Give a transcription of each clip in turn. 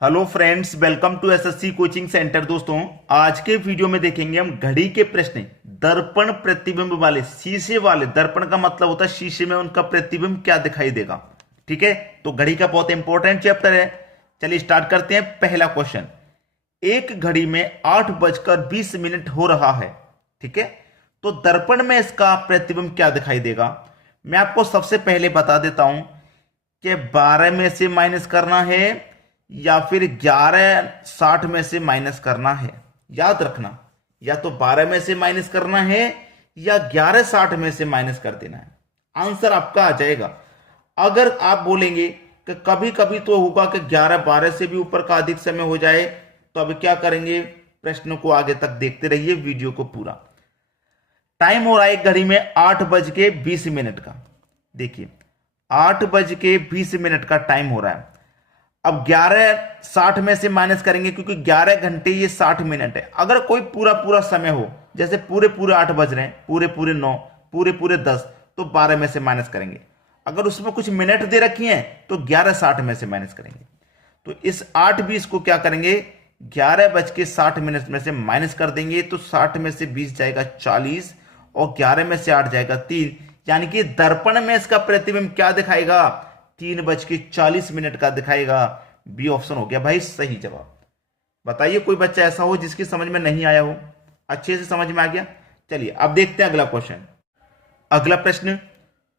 Hello friends, welcome to SSC coaching centre. दोस्तों, आज के वीडियो में देखेंगे हम घड़ी के प्रश्न। दर्पण प्रतिबिंब वाले, शीशे वाले। दर्पण का मतलब होता है शीशे में उनका प्रतिबिंब क्या दिखाई देगा। ठीक है, तो घड़ी का बहुत इंपॉर्टेंट चैप्टर है। चलिए स्टार्ट करते हैं। पहला क्वेश्चन, एक घड़ी में 8:20 हो रहा है। ठीक है, तो दर्पण में इसका प्रतिबिंब क्या दिखाई देगा। मैं आपको सबसे पहले बता देता हूं कि 12 में से माइनस करना है या फिर 11:60 में से माइनस करना है। याद रखना, या तो 12 में से माइनस करना है या 11:60 में से माइनस कर देना है। आंसर आपका आ जाएगा। अगर आप बोलेंगे कि कभी कभी तो होगा कि 11-12 से भी ऊपर का अधिक समय हो जाए, तो अब क्या करेंगे, प्रश्न को आगे तक देखते रहिए, वीडियो को पूरा। टाइम हो रहा है घड़ी में 8:20 का। देखिए 8:20 का टाइम हो रहा है। अब 11:60 में से माइनस करेंगे क्योंकि 11 घंटे ये 60 मिनट है। अगर कोई पूरा पूरा समय हो, जैसे पूरे पूरे 8 बज रहे हैं, पूरे पूरे 9, पूरे पूरे 10, तो 12 में से माइनस करेंगे। अगर उसमें कुछ मिनट दे रखी हैं तो 11:60 में से माइनस करेंगे। तो इस 8:20 को क्या करेंगे, 11:60 में से माइनस कर देंगे। तो 60 में से 20 जाएगा 40 और 11 में से 8 जाएगा 3। यानी कि दर्पण में इसका प्रतिबिंब क्या दिखाएगा, 3:40 का दिखाएगा। बी ऑप्शन हो गया भाई सही जवाब। बताइए कोई बच्चा ऐसा हो जिसकी समझ में नहीं आया हो, अच्छे से समझ में आ गया। चलिए अब देखते हैं अगला क्वेश्चन। अगला प्रश्न,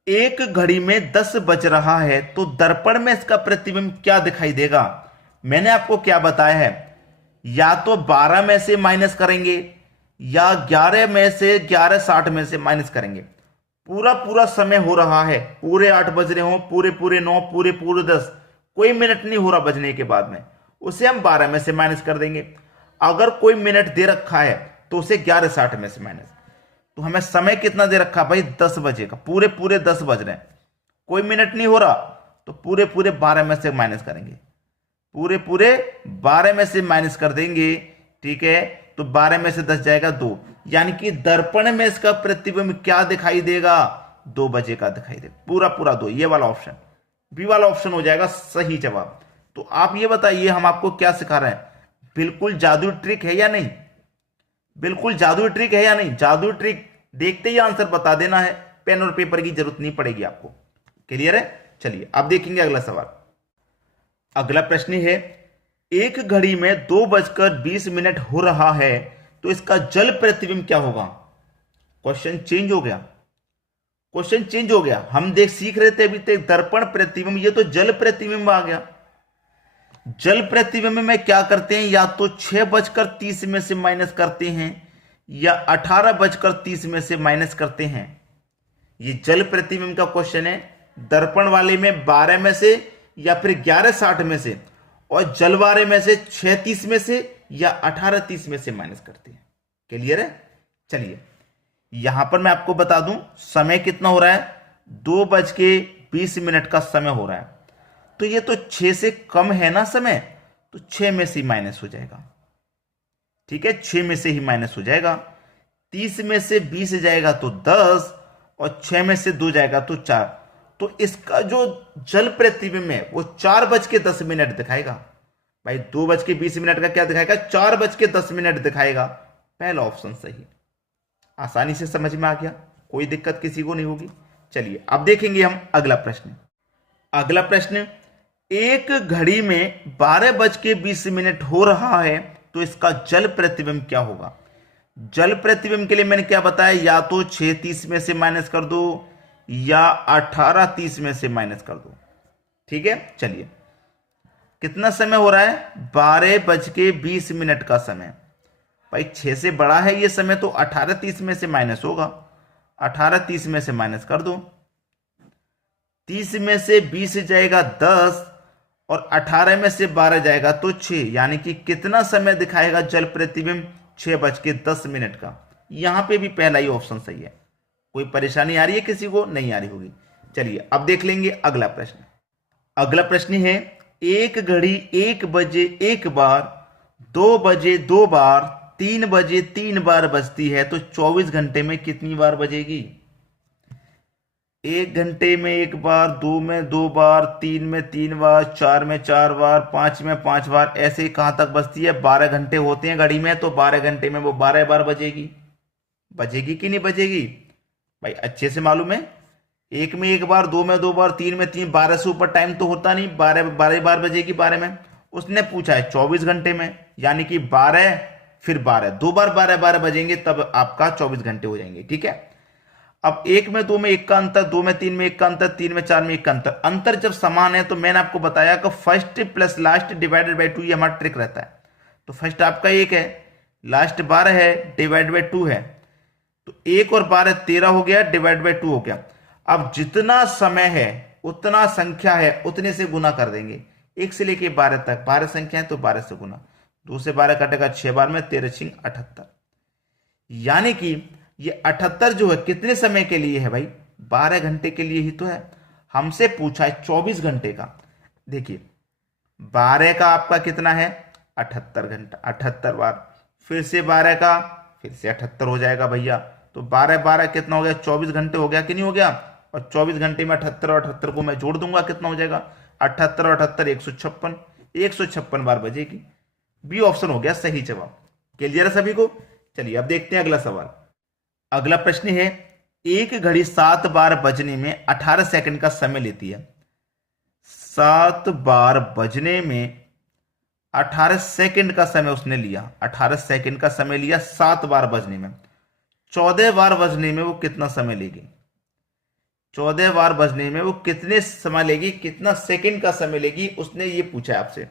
एक घड़ी में 10 बज रहा है तो दर्पण में इसका प्रतिबिंब क्या दिखाई देगा। मैंने आपको क्या बताया है, या तो 12 में से माइनस करेंगे या 11 में से 11:60 में से माइनस करेंगे। पूरा पूरा समय हो रहा है, पूरे 8 बज रहे हो, पूरे पूरे 9, पूरे पूरे 10, कोई मिनट नहीं हो रहा बजने के बाद में, उसे हम 12 में से माइनस कर देंगे। अगर कोई मिनट दे रखा है तो उसे 11:60 में से माइनस। तो हमें समय कितना दे रखा भाई, 10 बजे का। पूरे पूरे 10 बज रहे हैं, कोई मिनट नहीं हो रहा, तो पूरे पूरे 12 में से माइनस करेंगे। पूरे पूरे 12 में से माइनस कर देंगे। ठीक है, तो 12 में से 10 जाएगा 2, यानी कि दर्पण में इसका प्रतिबिंब क्या दिखाई देगा, 2 बजे का दिखाई देगा। पूरा पूरा 2, ये वाला ऑप्शन, बी वाला ऑप्शन हो जाएगा सही जवाब। तो आप ये बताइए हम आपको क्या सिखा रहे हैं, बिल्कुल जादू ट्रिक है या नहीं, बिल्कुल जादू ट्रिक है या नहीं। जादू ट्रिक देखते ही आंसर बता देना है, पेन और पेपर की जरूरत नहीं पड़ेगी आपको। क्लियर है। चलिए अब देखेंगे अगला सवाल। अगला प्रश्न है, एक घड़ी में 2:20 हो रहा है तो इसका जल प्रतिबिंब क्या होगा। क्वेश्चन चेंज हो गया, क्वेश्चन चेंज हो गया। हम सीख रहे थे अभी तक दर्पण प्रतिबिंब, ये तो जल प्रतिबिंब आ गया। जल प्रतिबिंब में क्या करते हैं, या तो 6:30 में से माइनस करते हैं या 18:30 में से माइनस करते हैं। ये जल प्रतिबिंब का क्वेश्चन है। दर्पण वाले में 12 में से या फिर 11:60 में से, और जल वाले में से 6:30 में से या 18:30 में से माइनस करते हैं। क्लियर है। चलिए यहां पर मैं आपको बता दूं समय कितना हो रहा है, 2:20 का समय हो रहा है। तो ये तो 6 से कम है ना समय, तो 6 में से ही माइनस हो जाएगा। ठीक है, 6 में से ही माइनस हो जाएगा। 30 में से 20 जाएगा तो 10, और 6 में से 2 जाएगा तो 4। तो इसका जो जल प्रतिबिंब है वो 4:10 दिखाएगा। भाई 2:20 का क्या दिखाएगा, 4:10 दिखाएगा। पहला ऑप्शन सही, आसानी से समझ में आ गया, कोई दिक्कत किसी को नहीं होगी। चलिए अब देखेंगे हम अगला प्रश्न। अगला प्रश्न, एक घड़ी में 12:20 हो रहा है तो इसका जल प्रतिबिंब क्या होगा। जल प्रतिबिंब के लिए मैंने क्या बताया, या तो 6:30 में से माइनस कर दो या 18:30 में से माइनस कर दो। ठीक है, चलिए कितना समय हो रहा है, 12:20 का समय। भाई 6 से बड़ा है ये समय, तो 18:30 में से माइनस होगा। 18:30 में से माइनस कर दो। 30 में से 20 जाएगा 10, और 18 में से 12 जाएगा तो 6, यानी कि कितना समय दिखाएगा जल प्रतिबिंब, 6:10 का। यहां पे भी पहला ही ऑप्शन सही है। कोई परेशानी आ रही है किसी को, नहीं आ रही होगी। चलिए अब देख लेंगे अगला प्रश्न। अगला प्रश्न है, एक घड़ी 1 बजे 1 बार, 2 बजे 2 बार, 3 बजे 3 बार बजती है तो 24 घंटे में कितनी बार बजेगी। 1 घंटे में 1 बार, 2 में 2 बार, 3 में 3 बार, 4 में 4 बार, 5 में 5 बार, ऐसे ही कहाँ तक बचती है? 12 घंटे होते हैं घड़ी में, तो 12 घंटे में वो 12 बार बजेगी। बजेगी कि नहीं बजेगी भाई? अच्छे से मालूम है। 1 में 1 बार, 2 में 2 बार, 3 में 3, 12 से ऊपर टाइम तो होता नहीं, 12 बार बजेगी 12 में। उसने पूछा है 24 घंटे में, यानी कि 12 फिर 12, 2 बार 12 12 बजेंगे, तब आपका 24 घंटे हो जाएंगे। ठीक है। अब 1 में 2 में 1 का अंतर, 2 में 3 में 1 का अंतर, 3 में 4 में 1 का अंतर, अंतर जब समान है तो मैंने आपको बताया कि first plus last divided by 2, ये हमारा ट्रिक रहता है। तो फर्स्ट आपका 1 है, लास्ट 12 है, डिवाइड बाई 2 है, तो 1 और 12 13 हो गया, डिवाइड बाई 2 हो गया। अब जितना समय है उतना संख्या है उतने से गुना कर देंगे। 1 से लेके 12 तक 12 संख्या है तो 12 से गुना, 2 से 12 कटेगा 6 बार में, 13 छिंग 78, यानी कि ये 78 जो है कितने समय के लिए है भाई? 12 घंटे के लिए ही तो है। हमसे पूछा है 24 घंटे का। देखिए 12 का आपका कितना है? 78 घंटा, 78 बार, फिर से 12 का, फिर से 78 हो जाएगा भैया। तो 12 12 कितना हो गया? 24 घंटे हो गया कि नहीं हो गया? और 24 घंटे में 78 और 78 को मैं जोड़ दूंगा, कितना हो जाएगा? 78 और 78 156, 156 बार बजेगी। बी ऑप्शन हो गया सही जवाब। क्लियर है सभी को? चलिए अब देखते हैं अगला सवाल। अगला प्रश्न है, एक घड़ी 7 बार बजने में 18 सेकंड का समय लेती है। 7 बार बजने में 18 सेकंड का समय उसने लिया, 18 सेकंड का समय लिया 7 बार बजने में। 14 बार बजने में वो कितना समय लेगी? 14 बार बजने में वो कितने समय लेगी, कितना सेकंड का समय लेगी, उसने ये पूछा है आपसे।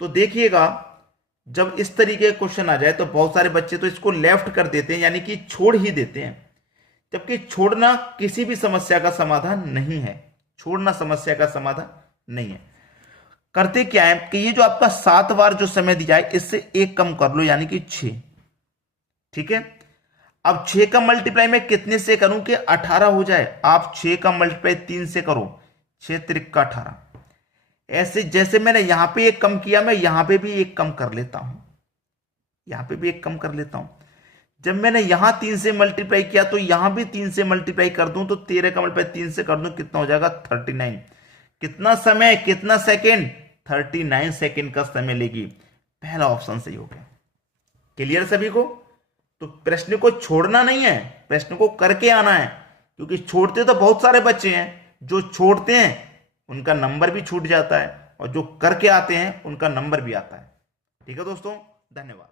तो देखिएगा, जब इस तरीके का क्वेश्चन आ जाए तो बहुत सारे बच्चे तो इसको लेफ्ट कर देते हैं, यानी कि छोड़ ही देते हैं, जबकि छोड़ना किसी भी समस्या का समाधान नहीं है। छोड़ना समस्या का समाधान नहीं है। करते क्या है कि ये जो आपका 7 बार जो समय दिया है इससे 1 कम कर लो, यानी कि 6। ठीक है। अब 6 का मल्टीप्लाई मैं कितने से करूं कि 18 हो जाए? आप 6 का मल्टीप्लाई 3 से करो, 6 त्रिक 18। ऐसे जैसे मैंने यहां पे 1 कम किया, मैं यहां पे भी 1 कम कर लेता हूं, यहां पे भी 1 कम कर लेता हूं। जब मैंने यहां 3 से मल्टीप्लाई किया तो यहां भी 3 से मल्टीप्लाई कर दूं, तो 13 का मल्टीप्लाई 3 से कर दूं, कितना हो जाएगा? 39। कितना समय, कितना सेकेंड? 39 सेकेंड का समय लेगी। पहला ऑप्शन सही हो गया। क्लियर सभी को? तो प्रश्न को छोड़ना नहीं है, प्रश्न को करके आना है, क्योंकि छोड़ते तो बहुत सारे बच्चे हैं, जो छोड़ते हैं उनका नंबर भी छूट जाता है, और जो करके आते हैं उनका नंबर भी आता है। ठीक है दोस्तों, धन्यवाद।